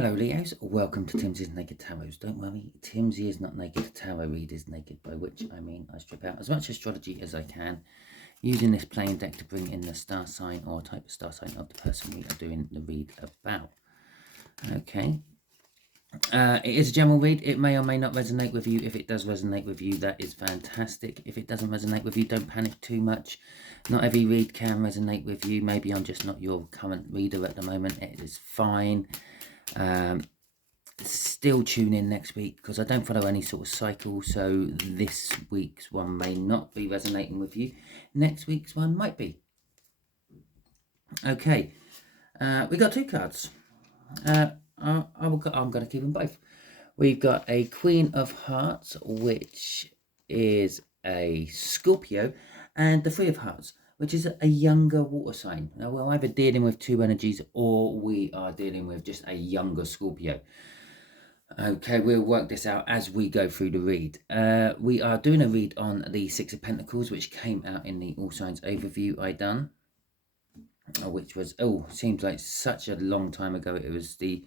Hello Leos, welcome to Timsy's Naked Tarot. Don't worry, Timsy is not naked, the tarot read is naked, by which I mean I strip out as much astrology as I can, using this plain deck to bring in the star sign or type of star sign of the person we are doing the read about. Okay, it is a general read. It may or may not resonate with you. If it does resonate with you, that is fantastic. If it doesn't resonate with you, don't panic too much. Not every read can resonate with you. Maybe I'm just not your current reader at the moment. It is fine. Still tune in next week because I don't follow any sort of cycle, so this week's one may not be resonating with you. Next week's one might be. Okay, we got two cards. I'm going to keep them both. We've got a Queen of Hearts, which is a Scorpio, and the Three of Hearts, which is a younger water sign. Now, we're either dealing with two energies or we are dealing with just a younger Scorpio. Okay, we'll work this out as we go through the read. We are doing a read on the Six of Pentacles, which came out in the All Signs overview I done. Which was, seems like such a long time ago. It was the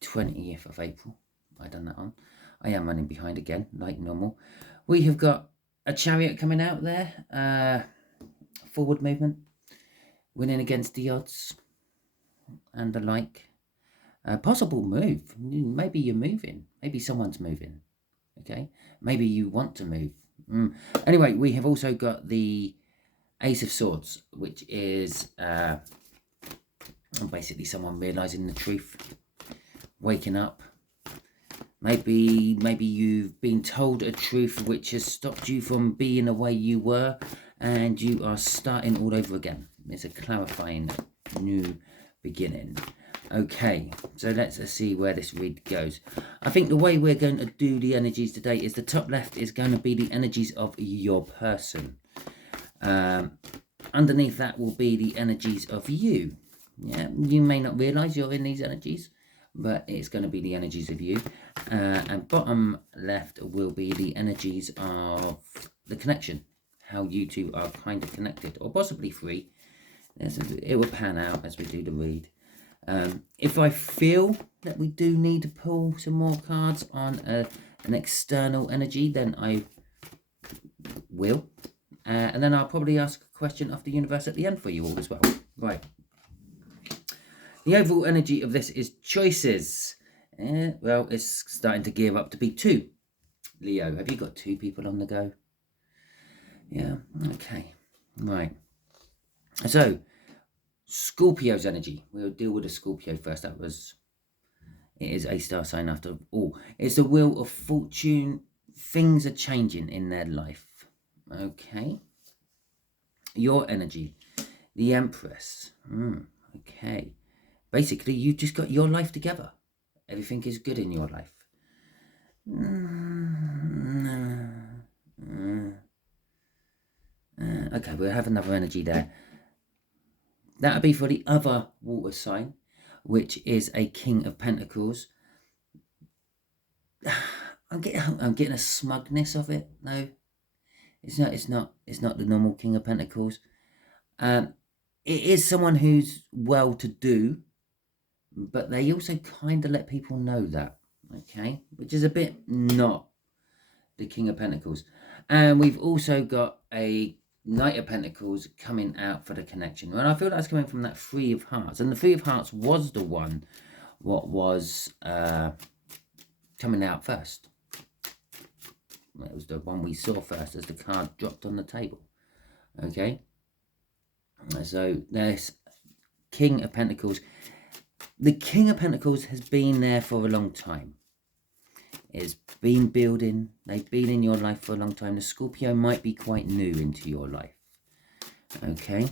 20th of April I done that on. I am running behind again, like normal. We have got a Chariot coming out there. Forward movement. Winning against the odds. And the like. Possible move. Maybe you're moving. Maybe someone's moving. Okay. Maybe you want to move. Anyway, we have also got the Ace of Swords, which is basically someone realizing the truth, waking up. Maybe you've been told a truth which has stopped you from being the way you were, and you are starting all over again. It's a clarifying new beginning. Okay, so let's see where this read goes. I think the way we're going to do the energies today is the top left is going to be the energies of your person. Underneath that will be the energies of you. Yeah, you may not realize you're in these energies, but it's going to be the energies of you. And bottom left will be the energies of the connection, how you two are kind of connected, or possibly free. It will pan out as we do the read. If I feel that we do need to pull some more cards on an external energy, then I will. And then I'll probably ask a question of the universe at the end for you all as well. Right. The overall energy of this is choices. Well, it's starting to gear up to be two. Leo, have you got two people on the go? Yeah, okay. Right. So, Scorpio's energy. We'll deal with the Scorpio first. It is a star sign after all. It's the wheel of fortune. Things are changing in their life. Okay. Your energy. The Empress. Okay. Basically, you just got your life together. Everything is good in your life. Okay, we'll have another energy there. That'll be for the other water sign, which is a King of Pentacles. I'm getting a smugness of it. No, it's not the normal King of Pentacles. It is someone who's well-to-do, but they also kind of let people know that. Okay, which is a bit not the King of Pentacles. And we've also got a Knight of Pentacles coming out for the connection. And I feel that's coming from that Three of Hearts. And the Three of Hearts was the one what was coming out first. It was the one we saw first as the card dropped on the table. Okay. So there's King of Pentacles. The King of Pentacles has been there for a long time. It's been building. They've been in your life for a long time. The Scorpio might be quite new into your life. Okay.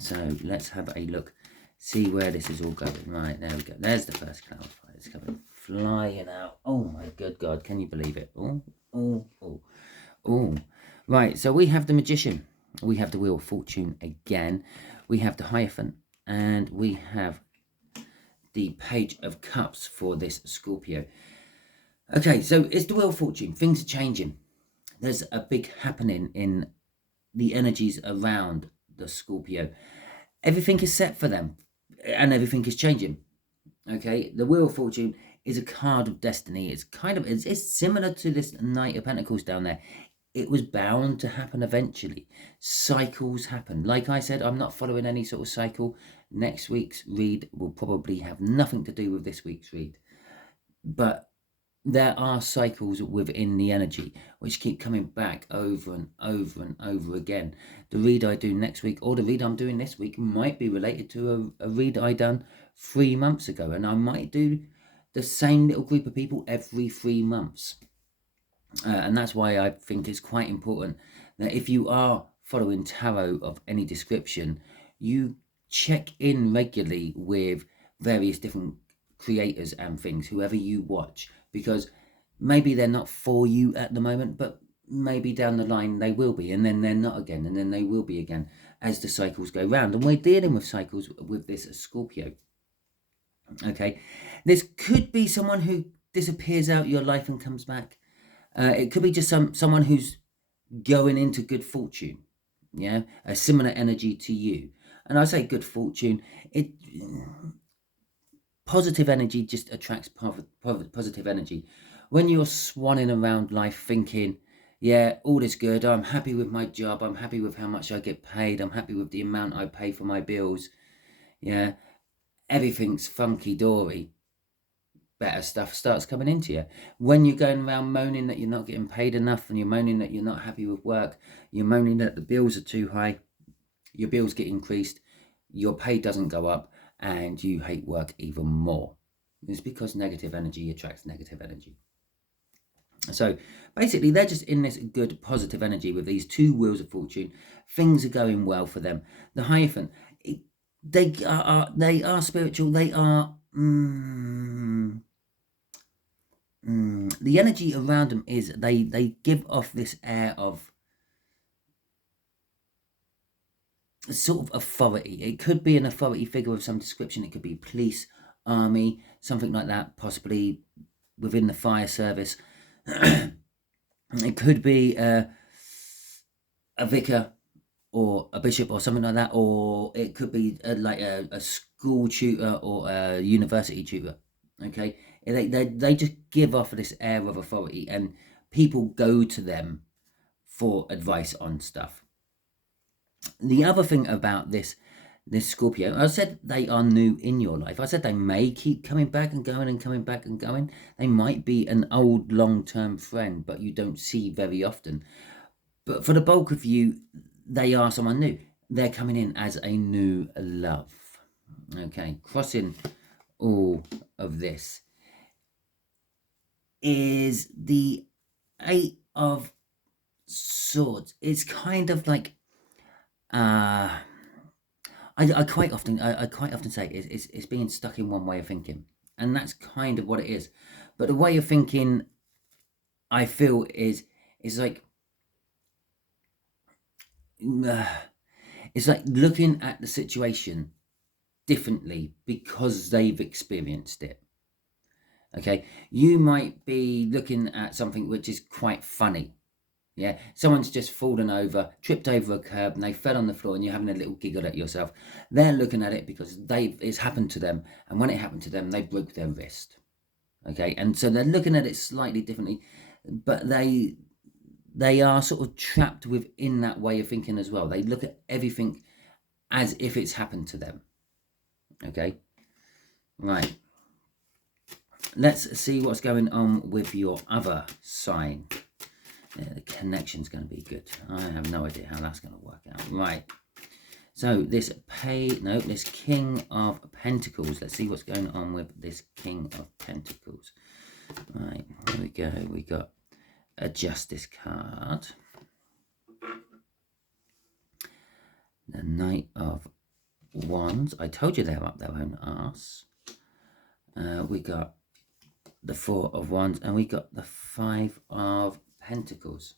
So let's have a look. See where this is all going. Right, there we go. There's the first clarifier. It's coming flying out. Oh my good God. Can you believe it? Oh. Right, so we have the Magician. We have the Wheel of Fortune again. We have the Hierophant. And we have the Page of Cups for this Scorpio. Okay, so it's the Wheel of Fortune. Things are changing. There's a big happening in the energies around the Scorpio. Everything is set for them, and everything is changing. Okay, the Wheel of Fortune is a card of destiny. It's kind of, it's similar to this Knight of Pentacles down there. It was bound to happen eventually. Cycles happen. Like I said, I'm not following any sort of cycle. Next week's read will probably have nothing to do with this week's read. But there are cycles within the energy which keep coming back over and over and over again. The read I do next week, or the read I'm doing this week, might be related to a read I done 3 months ago, and I might do the same little group of people every 3 months. And that's why I think it's quite important that if you are following tarot of any description, you check in regularly with various different creators and things, whoever you watch, because maybe they're not for you at the moment, but maybe down the line they will be, and then they're not again, and then they will be again as the cycles go round. And we're dealing with cycles with this Scorpio. Okay, this could be someone who disappears out your life and comes back. It could be just someone who's going into good fortune, yeah, a similar energy to you. And I say good fortune, positive energy just attracts positive energy. When you're swanning around life thinking, yeah, all is good, I'm happy with my job, I'm happy with how much I get paid, I'm happy with the amount I pay for my bills, yeah, everything's funky-dory, better stuff starts coming into you. When you're going around moaning that you're not getting paid enough, and you're moaning that you're not happy with work, you're moaning that the bills are too high, your bills get increased, your pay doesn't go up, and you hate work even more. It's because negative energy attracts negative energy. So basically, they're just in this good positive energy with these 2 wheels of fortune. Things are going well for them. The Hierophant, they are spiritual. They are the energy around them is they give off this air of sort of authority. It could be an authority figure of some description. It could be police, army, something like that, possibly within the fire service. It could be a vicar or a bishop or something like that, or it could be like a school tutor or a university tutor. Okay, they just give off this air of authority, and people go to them for advice on stuff. The other thing about this Scorpio, I said they are new in your life. I said they may keep coming back and going and coming back and going. They might be an old long-term friend, but you don't see very often. But for the bulk of you, they are someone new. They're coming in as a new love. Okay, crossing all of this is the 8 of Swords. It's kind of like I quite often say it's being stuck in one way of thinking, and that's kind of what it is. But the way of thinking, I feel, is like it's like looking at the situation differently because they've experienced it. Okay, you might be looking at something which is quite funny. Yeah, someone's just fallen over, tripped over a curb, and they fell on the floor, and you're having a little giggle at yourself. They're looking at it because it's happened to them, and when it happened to them, they broke their wrist. Okay, and so they're looking at it slightly differently, but they are sort of trapped within that way of thinking as well. They look at everything as if it's happened to them. Okay, right. Let's see what's going on with your other sign. Yeah, the connection's going to be good. I have no idea how that's going to work out. Right. So this King of Pentacles. Let's see what's going on with this King of Pentacles. Right, here we go. We got a Justice card. The Knight of Wands. I told you they're up their own arse. We got the 4 of Wands, and we got the 5 of Pentacles.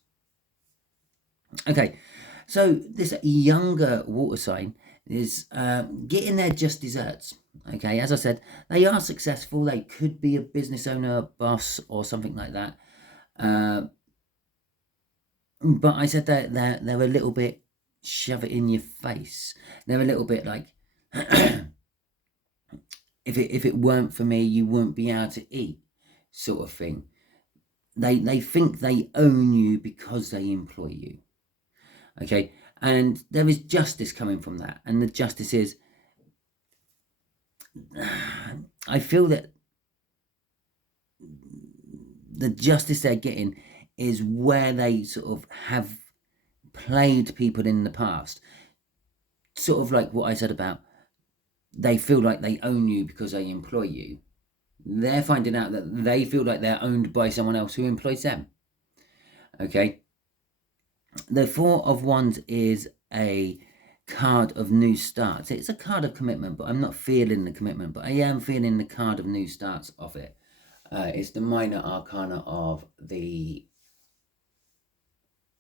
Okay, so this younger water sign is getting their just desserts. Okay, as I said, they are successful. They could be a business owner, a boss, or something like that. But I said that they're a little bit shove it in your face. They're a little bit like if it weren't for me, you wouldn't be able to eat, sort of thing. They think they own you because they employ you. Okay, and there is justice coming from that, and the justice is, I feel that the justice they're getting is where they sort of have played people in the past, sort of like what I said about they feel like they own you because they employ you. They're finding out that they feel like they're owned by someone else who employs them. Okay, the Four of Wands is a card of new starts. It's a card of commitment, but I'm not feeling the commitment, but I am feeling the card of new starts of it. It's the minor arcana of the,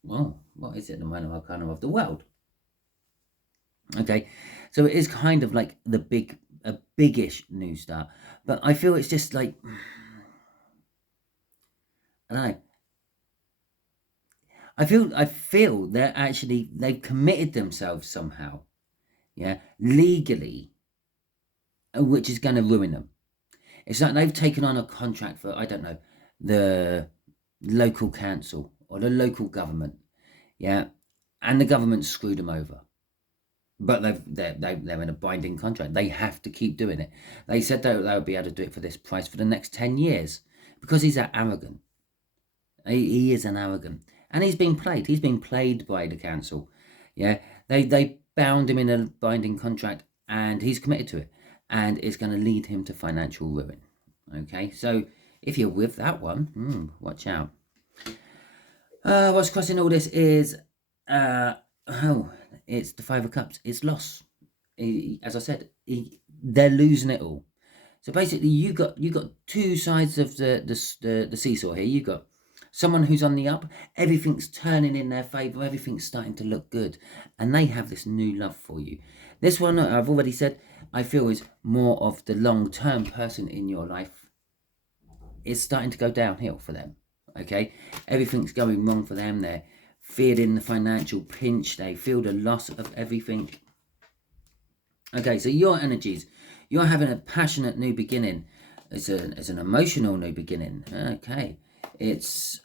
well, what is it? The minor arcana of the world. Okay, so it is kind of like a biggish new start, but I feel it's just like, I don't know. I feel they've committed themselves somehow, yeah, legally, which is going to ruin them. It's like they've taken on a contract for, I don't know, the local council or the local government, yeah, and the government screwed them over. But they're in a binding contract. They have to keep doing it. They said they would be able to do it for this price for the next 10 years because he's that arrogant. He is an arrogant. And he's been played. He's been played by the council. Yeah, they bound him in a binding contract and he's committed to it. And it's going to lead him to financial ruin. Okay, so if you're with that one, watch out. What's crossing all this is, it's the Five of Cups. It's loss. As I said, they're losing it all. So basically, you got two sides of the seesaw here. You got someone who's on the up. Everything's turning in their favour. Everything's starting to look good, and they have this new love for you. This one, I've already said, I feel is more of the long-term person in your life. It's starting to go downhill for them. Okay, everything's going wrong for them. They're feeling the financial pinch. They feel the loss of everything. Okay, so your energies, you're having a passionate new beginning. It's an emotional new beginning. Okay, it's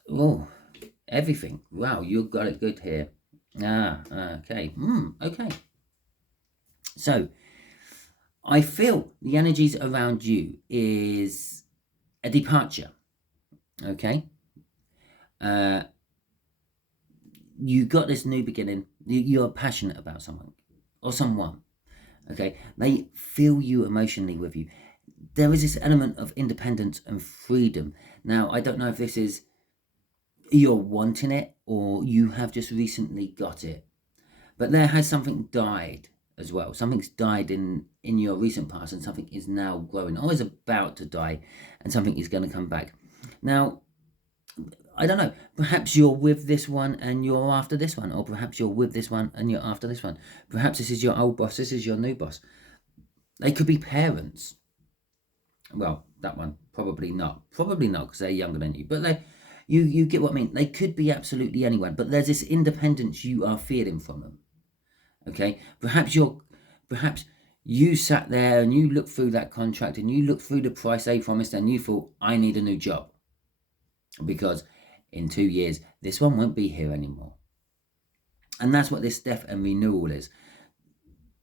everything. Wow, you've got it good here. Okay. Okay. So I feel the energies around you is a departure. Okay. You got this new beginning. You're passionate about someone or someone. Okay, they feel you emotionally with you. There is this element of independence and freedom. Now, I don't know if this is you're wanting it or you have just recently got it, but there has something died as well. Something's died in your recent past, and something is now growing, or is about to die, and something is going to come back. Now, I don't know, perhaps you're with this one and you're after this one, or perhaps you're with this one and you're after this one. Perhaps this is your old boss, this is your new boss. They could be parents. Well, that one, probably not because they're younger than you, but you get what I mean. They could be absolutely anyone, but there's this independence you are feeling from them. Okay, perhaps you sat there and you looked through that contract and you looked through the price they promised and you thought, I need a new job because in 2 years, this one won't be here anymore. And that's what this death and renewal is.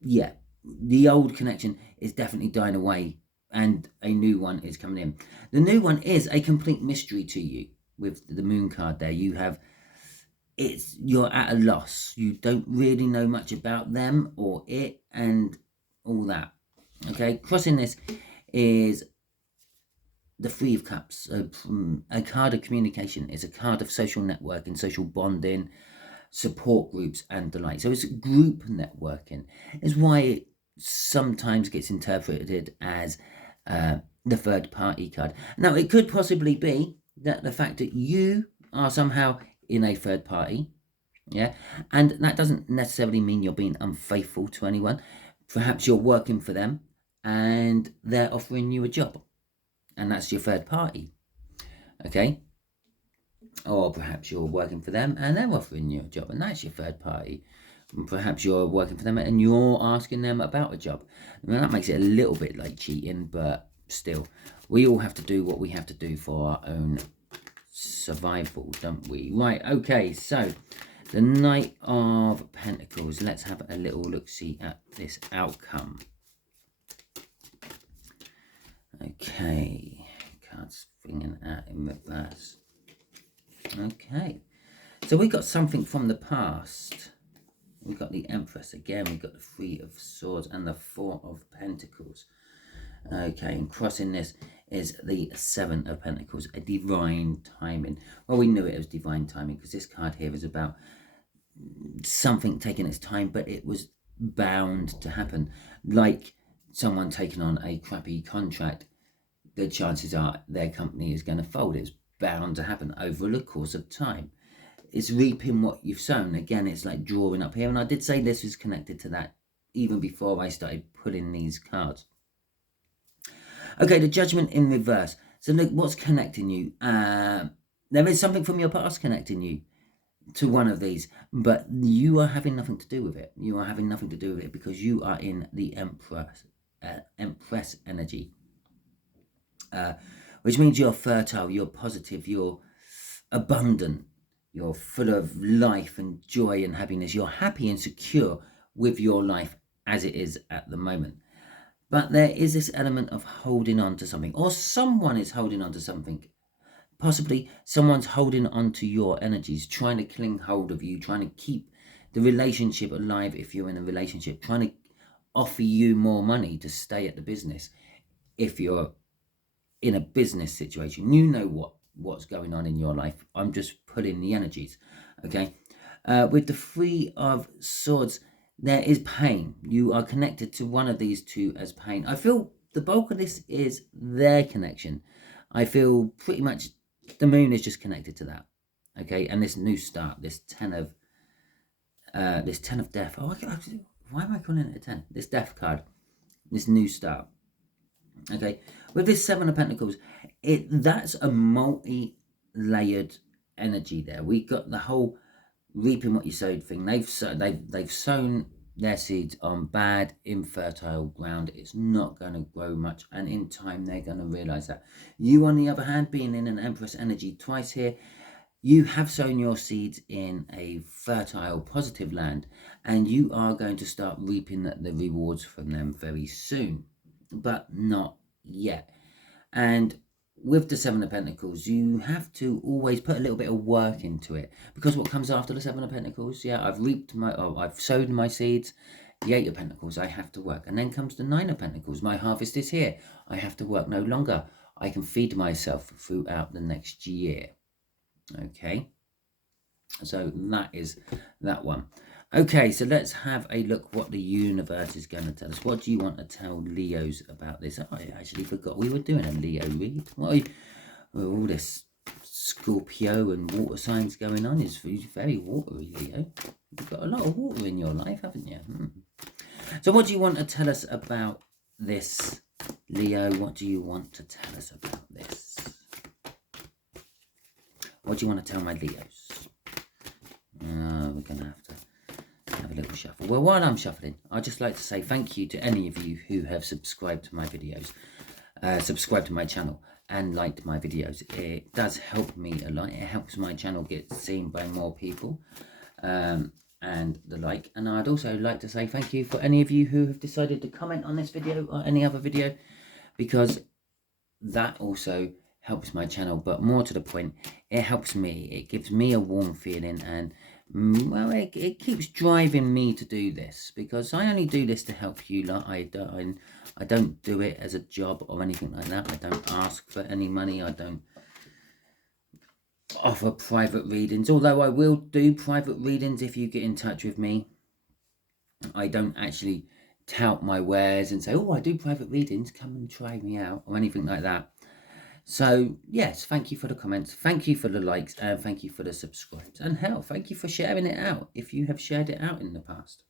Yeah, the old connection is definitely dying away and a new one is coming in. The new one is a complete mystery to you with the moon card there. You're at a loss. You don't really know much about them or it and all that. Okay, crossing this is the Three of Cups, a card of communication. It's a card of social networking, social bonding, support groups, and the like. So it's group networking. It's why it sometimes gets interpreted as the third party card. Now, it could possibly be that the fact that you are somehow in a third party, yeah, and that doesn't necessarily mean you're being unfaithful to anyone. Perhaps you're working for them and they're offering you a job, and that's your third party. Okay, or perhaps you're working for them and they're offering you a job and that's your third party. Perhaps you're working for them and you're asking them about a job. Now, that makes it a little bit like cheating, but still, we all have to do what we have to do for our own survival, don't we? Right, okay, so the Knight of Pentacles. Let's have a little look-see at this outcome. Okay, cards swinging out in reverse. Okay, so we got something from the past. We got the Empress again. We got the Three of Swords and the Four of Pentacles. Okay, and crossing this is the Seven of Pentacles, a divine timing. Well, we knew it was divine timing because this card here is about something taking its time, but it was bound to happen. Like someone taking on a crappy contract, the chances are their company is going to fold. It's bound to happen over the course of time. It's reaping what you've sown. Again, it's like drawing up here. And I did say this was connected to that even before I started pulling these cards. Okay, the Judgment in reverse. So look, what's connecting you? There is something from your past connecting you to one of these, but you are having nothing to do with it. You are having nothing to do with it because you are in the Empress energy, which means you're fertile, you're positive, you're abundant. You're full of life and joy and happiness. You're happy and secure with your life as it is at the moment. But there is this element of holding on to something, or someone is holding on to something. Possibly someone's holding on to your energies, trying to cling hold of you, trying to keep the relationship alive if you're in a relationship, trying to offer you more money to stay at the business if you're in a business situation. You know what's going on in your life. I'm just pulling the energies, okay? With the Three of Swords, there is pain. You are connected to one of these two as pain. I feel the bulk of this is their connection. I feel pretty much the moon is just connected to that, okay? And this new start, this 10 of death. Oh, why am I calling it a 10? This death card, this new start. Okay, with this Seven of Pentacles, that's a multi-layered energy there. We got the whole reaping what you sowed thing. They've sown their seeds on bad, infertile ground. It's not going to grow much, and in time they're going to realize that. You, on the other hand, being in an Empress energy twice here, you have sown your seeds in a fertile, positive land, and you are going to start reaping the rewards from them very soon. But not yet. And with the Seven of Pentacles, you have to always put a little bit of work into it, because what comes after the Seven of Pentacles, I've sown my seeds. The Eight of Pentacles, I have to work. And then comes the Nine of Pentacles, my harvest is here. I have to work no longer. I can feed myself throughout the next year. Okay, so that is that one. Okay, so let's have a look what the universe is going to tell us. What do you want to tell Leos about this? Oh, I actually forgot we were doing a Leo read. All this Scorpio and water signs going on is very watery, Leo. You've got a lot of water in your life, haven't you? So what do you want to tell us about this, Leo? What do you want to tell us about this? What do you want to tell my Leos? We're going to have to have a little shuffle. Well, while I'm shuffling, I'd just like to say thank you to any of you who have subscribed to my videos, subscribed to my channel and liked my videos. It does help me a lot. It helps my channel get seen by more people and the like. And I'd also like to say thank you for any of you who have decided to comment on this video or any other video, because that also helps my channel. But more to the point, it helps me. It gives me a warm feeling, and well, it keeps driving me to do this, because I only do this to help you lot. I don't do it as a job or anything like that. I don't ask for any money. I don't offer private readings, although I will do private readings if you get in touch with me. I don't actually tout my wares and say, oh, I do private readings, come and try me out, or anything like that. So yes, thank you for the comments, thank you for the likes, and thank you for the subscribes, and hell, thank you for sharing it out if you have shared it out in the past.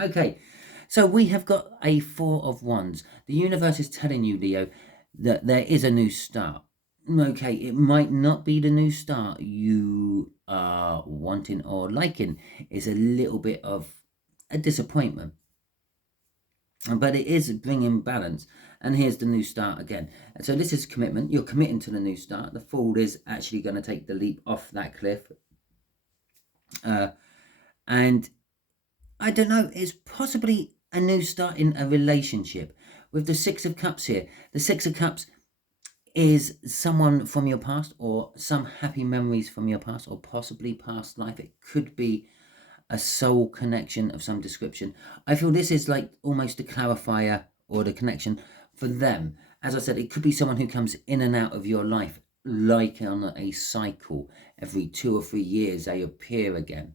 Okay, so we have got a Four of Wands. The universe is telling you, Leo, that there is a new start. okay, it might not be the new start you are wanting or liking. It's a little bit of a disappointment, but it is bringing balance. And here's the new start again. So this is commitment. You're committing to the new start. The Fool is actually going to take the leap off that cliff. And I don't know, it's possibly a new start in a relationship. With the Six of Cups here, the Six of Cups is someone from your past, or some happy memories from your past, or possibly past life. It could be a soul connection of some description. I feel this is like almost a clarifier or the connection for them. As I said, it could be someone who comes in and out of your life like on a cycle. Every 2 or 3 years they appear again,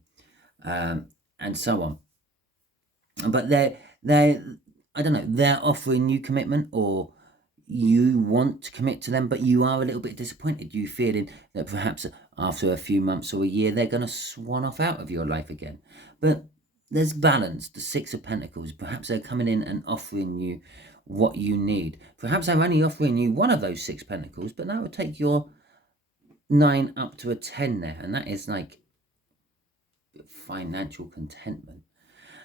and so on. But they're I don't know, they're offering you commitment, or you want to commit to them, but you are a little bit disappointed. You feeling that perhaps after a few months or a year they're going to swan off out of your life again. But there's balance. The Six of Pentacles, perhaps they're coming in and offering you what you need. Perhaps they're only offering you one of those 6 pentacles, but that would take your 9 up to a 10 there, and that is like financial contentment.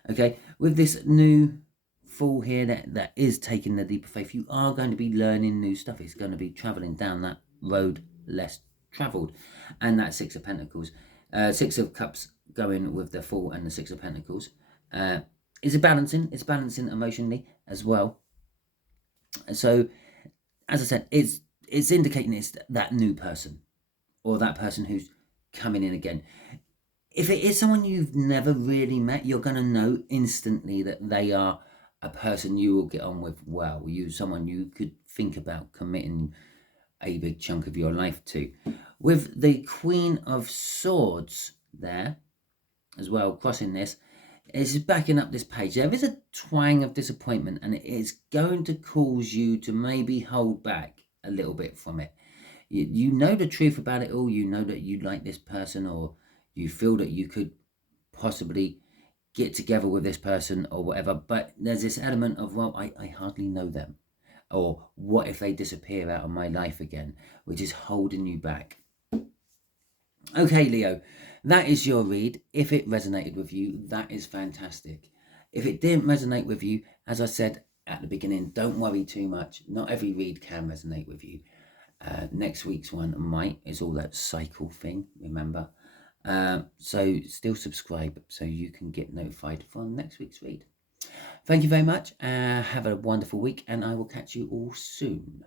Okay, with this new Fool here that is taking the leap of faith, you are going to be learning new stuff. It's going to be traveling down that road less traveled. And that Six of Pentacles, Six of Cups going with the Fool and the Six of Pentacles, is balancing. It's balancing emotionally as well. So as I said, it's indicating it's that new person, or that person who's coming in again. If it is someone you've never really met, you're going to know instantly that they are a person you will get on with well. Someone you could think about committing a big chunk of your life to. With the Queen of Swords there as well, crossing this, is backing up this page. There is a twang of disappointment, and it is going to cause you to maybe hold back a little bit from it. You know the truth about it all. You know that you like this person, or you feel that you could possibly get together with this person or whatever, but there's this element of, well, I hardly know them, or what if they disappear out of my life again, which is holding you back. Okay, Leo, that is your read. If it resonated with you, that is fantastic. If it didn't resonate with you, as I said at the beginning, don't worry too much. Not every read can resonate with you. Next week's one might. It's all that cycle thing, remember. So still subscribe so you can get notified from next week's read. Thank you very much. Have a wonderful week, and I will catch you all soon.